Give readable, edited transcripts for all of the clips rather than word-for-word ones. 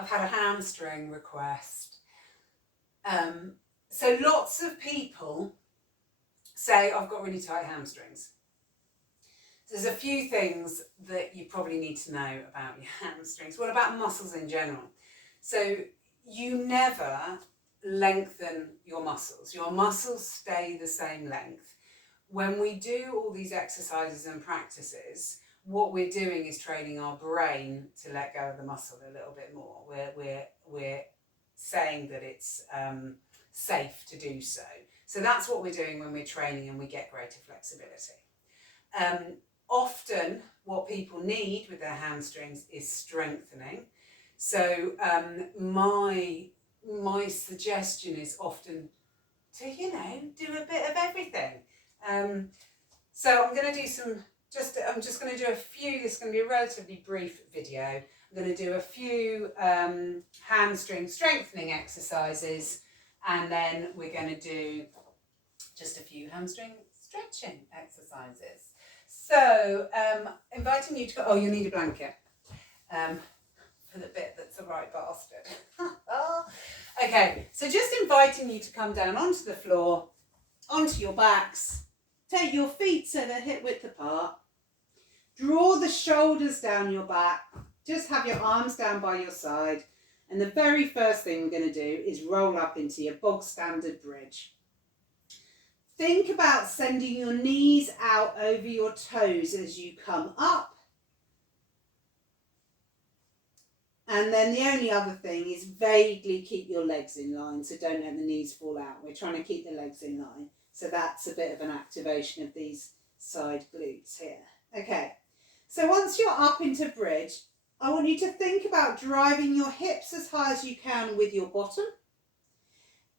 I've had a hamstring request. So lots of people say, I've got really tight hamstrings. So there's a few things that you probably need to know about your hamstrings. Well, about muscles in general. So you never lengthen your muscles. Your muscles stay the same length. When we do all these exercises and practices, what we're doing is training our brain to let go of the muscle a little bit more. We're saying that it's safe to do so. So that's what we're doing when we're training and we get greater flexibility. Often what people need with their hamstrings is strengthening. So my suggestion is often to, do a bit of everything. So I'm going to do I'm just going to do a few, this is going to be a relatively brief video. I'm going to do a few hamstring strengthening exercises, and then we're going to do just a few hamstring stretching exercises. So inviting you to, you'll need a blanket for the bit that's a right bastard. Okay, so just inviting you to come down onto the floor, onto your backs, take your feet so they're hip width apart, draw the shoulders down your back, just have your arms down by your side, and the very first thing we're going to do is roll up into your bog standard bridge. Think about sending your knees out over your toes as you come up. And then the only other thing is vaguely keep your legs in line, so don't let the knees fall out. We're trying to keep the legs in line. So that's a bit of an activation of these side glutes here. Okay, so once you're up into bridge, I want you to think about driving your hips as high as you can with your bottom.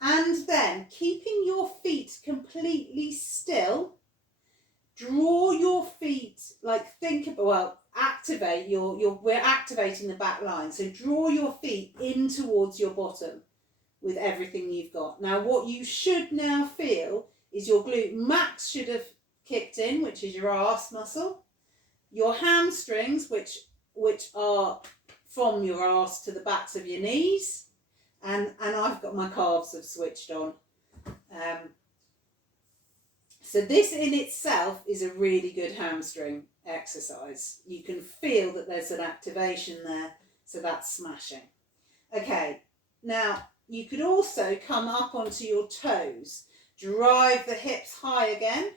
And then keeping your feet completely still, draw your feet, activate we're activating the back line. So draw your feet in towards your bottom with everything you've got. Now what you should now feel is your glute max should have kicked in, which is your arse muscle. Your hamstrings, which are from your arse to the backs of your knees. And I've got my calves have switched on. So this in itself is a really good hamstring exercise. You can feel that there's an activation there, so that's smashing. Okay, now you could also come up onto your toes, drive the hips high again,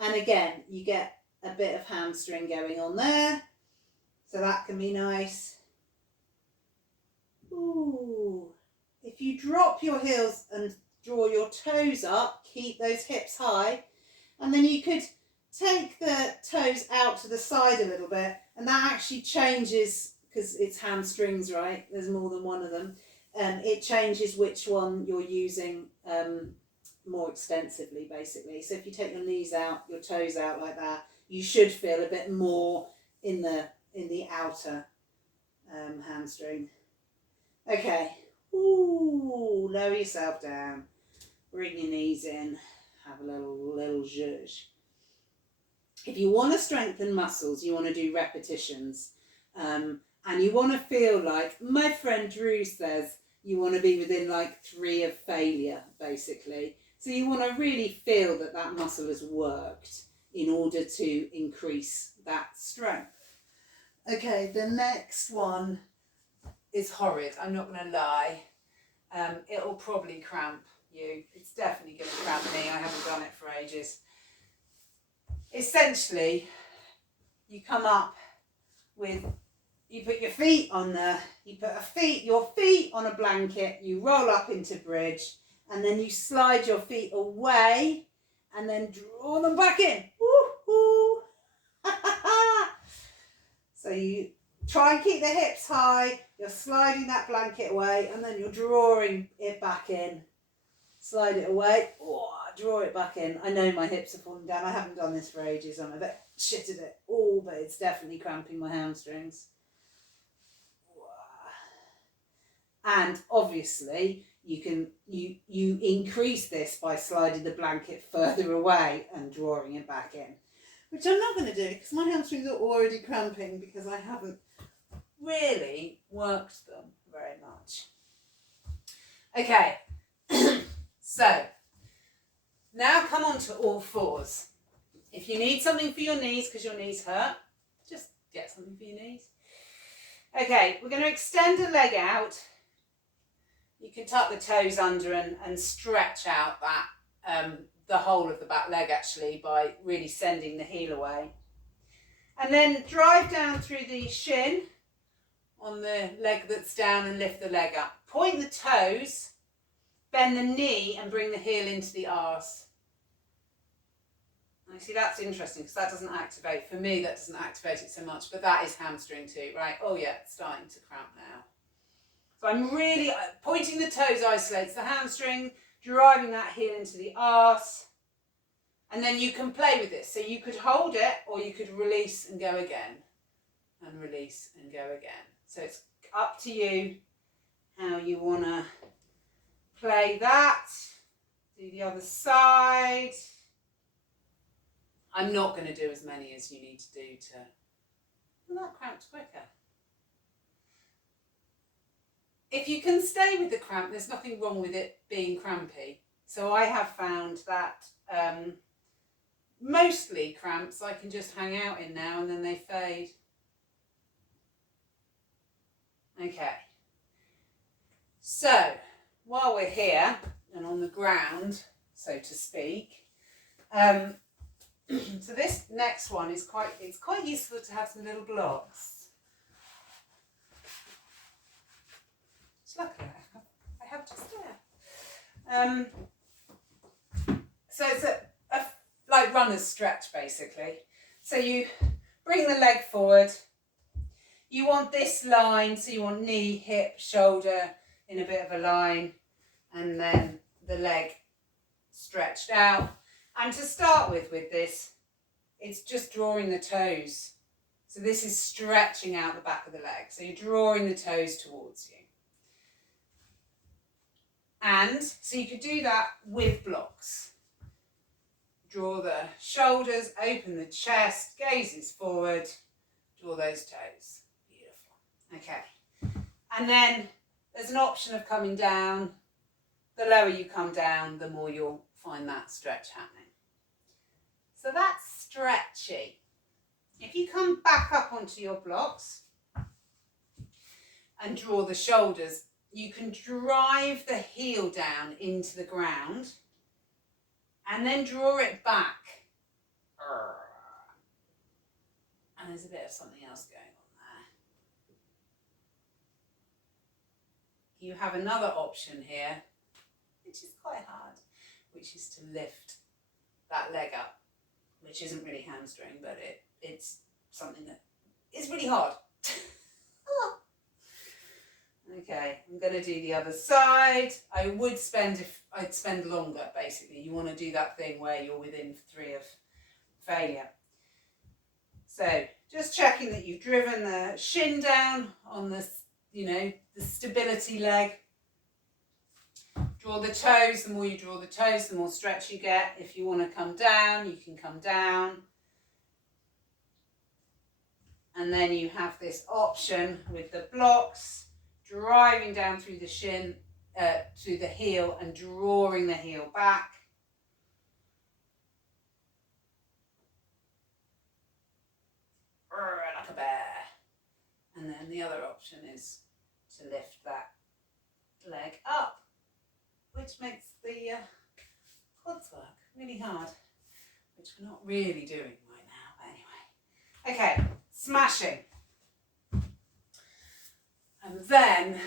and again you get a bit of hamstring going on there, so that can be nice. Ooh. If you drop your heels and draw your toes up, keep those hips high, and then you could take the toes out to the side a little bit, and that actually changes, because it's hamstrings, right? There's more than one of them. It changes which one you're using more extensively, basically. So if you take your knees out, your toes out like that, you should feel a bit more in the outer hamstring. Okay. Ooh, lower yourself down, bring your knees in, have a little zhuzh. If you want to strengthen muscles, you want to do repetitions, and you want to feel like, my friend Drew says, you want to be within like 3 of failure, basically. So you want to really feel that that muscle has worked in order to increase that strength. Okay, the next one is horrid, I'm not going to lie. It'll probably cramp you. It's definitely going to cramp me. I haven't done it for ages. Essentially, you come up with, you put your feet on your feet on a blanket, you roll up into bridge, and then you slide your feet away and then draw them back in. Woo-hoo. So you try and keep the hips high, you're sliding that blanket away, and then you're drawing it back in. Slide it away, draw it back in. I know my hips are falling down. I haven't done this for ages. I'm a bit shit at it. But it's definitely cramping my hamstrings. And obviously, you increase this by sliding the blanket further away and drawing it back in, which I'm not going to do because my hamstrings are already cramping because I haven't really worked them very much. Okay, so now come on to all fours. If you need something for your knees because your knees hurt, just get something for your knees. Okay, we're going to extend a leg out. You can tuck the toes under and stretch out that the whole of the back leg actually by really sending the heel away. And then drive down through the shin on the leg that's down and lift the leg up. Point the toes, bend the knee and bring the heel into the arse. And see, that's interesting because that doesn't activate, for me that doesn't activate it so much, but that is hamstring too, right? Oh yeah, it's starting to cramp now. So I'm really, pointing the toes isolates the hamstring, driving that heel into the arse, and then you can play with this. So you could hold it or you could release and go again, and release and go again. So it's up to you how you want to play that. Do the other side. I'm not going to do as many as you need to do to... Well, that cramped quicker. If you can stay with the cramp, there's nothing wrong with it being crampy. So I have found that mostly cramps I can just hang out in now and then they fade. Okay. So, while we're here and on the ground, so to speak, so this next one is quite useful to have some little blocks. It's lucky I have just there. So it's a like runner's stretch basically. So you bring the leg forward. You want this line, so you want knee, hip, shoulder in a bit of a line, and then the leg stretched out. And to start with this, it's just drawing the toes. So this is stretching out the back of the leg. So you're drawing the toes towards you. And so you could do that with blocks. Draw the shoulders, open the chest, gazes forward, draw those toes. Beautiful. Okay. And then there's an option of coming down. The lower you come down, the more you'll find that stretch happening. So that's stretchy. If you come back up onto your blocks and draw the shoulders, you can drive the heel down into the ground and then draw it back. And there's a bit of something else going on there. You have another option here, which is quite hard, which is to lift that leg up, which isn't really hamstring, but it's something that is really hard. Okay, I'm going to do the other side. I'd spend longer, basically. You want to do that thing where you're within 3 of failure. So, just checking that you've driven the shin down on the, the stability leg. Draw the toes. The more you draw the toes, the more stretch you get. If you want to come down, you can come down. And then you have this option with the blocks, driving down through the shin, through the heel and drawing the heel back. Like a bear. And then the other option is to lift that leg up, which makes the quads work really hard, which we're not really doing right now, but anyway. Okay, smashing. And then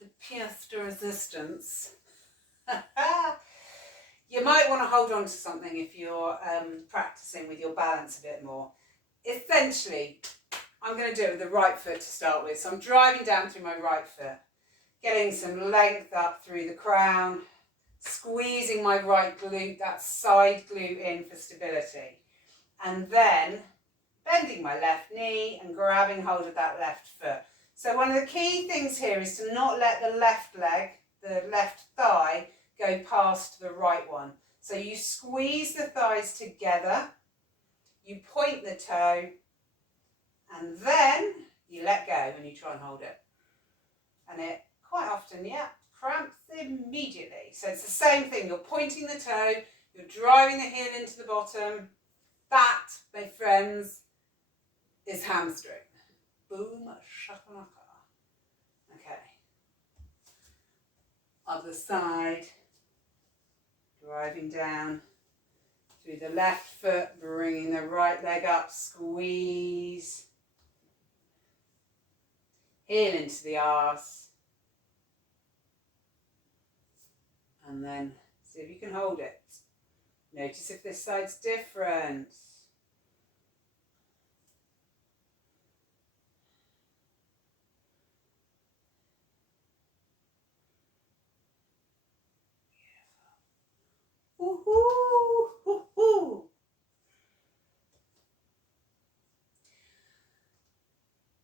the pièce de resistance. You might want to hold on to something if you're practicing with your balance a bit more. Essentially, I'm going to do it with the right foot to start with. So I'm driving down through my right foot, getting some length up through the crown, squeezing my right glute, that side glute in for stability. And then bending my left knee and grabbing hold of that left foot. So one of the key things here is to not let the left leg, the left thigh, go past the right one. So you squeeze the thighs together, you point the toe, and then you let go and you try and hold it. And it quite often often, yeah, cramps immediately. So it's the same thing. You're pointing the toe, you're driving the heel into the bottom. That, my friends, is hamstring. Boom, shakalaka. Okay. Other side. Driving down through the left foot, bringing the right leg up, squeeze. Heel into the arse. And then see if you can hold it. Notice if this side's different. Woohoo! Woohoo!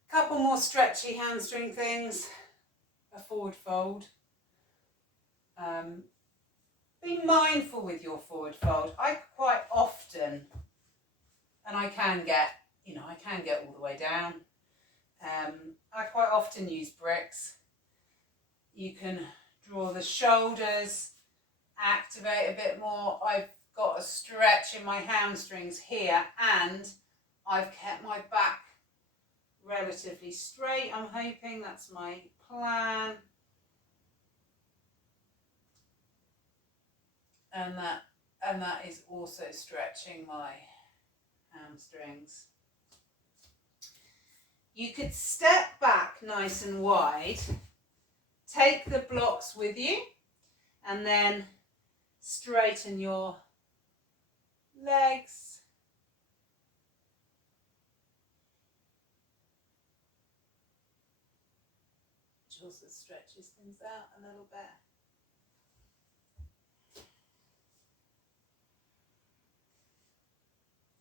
Couple more stretchy hamstring things. A forward fold. Be mindful with your forward fold. I quite often, and I can get all the way down. I quite often use bricks. You can draw the shoulders, activate a bit more. I've got a stretch in my hamstrings here, and I've kept my back relatively straight. I'm hoping that's my plan. And that is also stretching my hamstrings. You could step back nice and wide, take the blocks with you, and then straighten your legs. Which also stretches things out a little bit.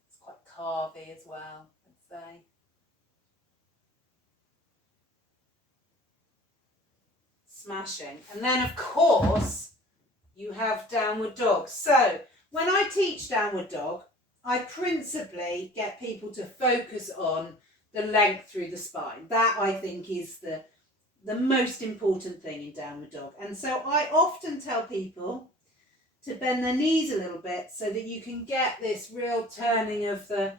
It's quite carvy as well, I'd say. Smashing. And then of course you have downward dog. So when I teach downward dog, I principally get people to focus on the length through the spine. That I think is the most important thing in downward dog. And so I often tell people to bend their knees a little bit so that you can get this real turning of the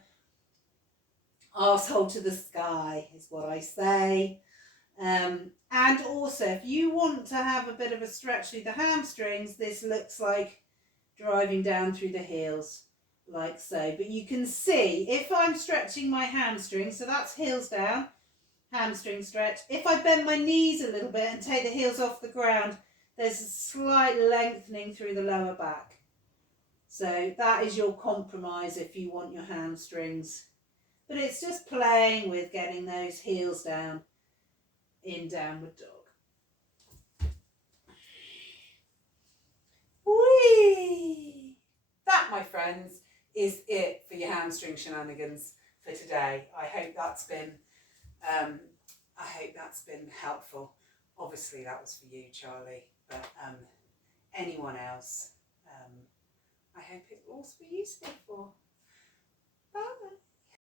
arsehole to the sky, is what I say. And also, if you want to have a bit of a stretch through the hamstrings, this looks like driving down through the heels, like so. But you can see, if I'm stretching my hamstrings, so that's heels down, hamstring stretch. If I bend my knees a little bit and take the heels off the ground, there's a slight lengthening through the lower back. So that is your compromise if you want your hamstrings. But it's just playing with getting those heels down in downward dog. Whee! That, my friends, is it for your hamstring shenanigans for today. I hope that's been helpful. Obviously that was for you, Charlie, but anyone else, I hope it will also be useful for. Bye.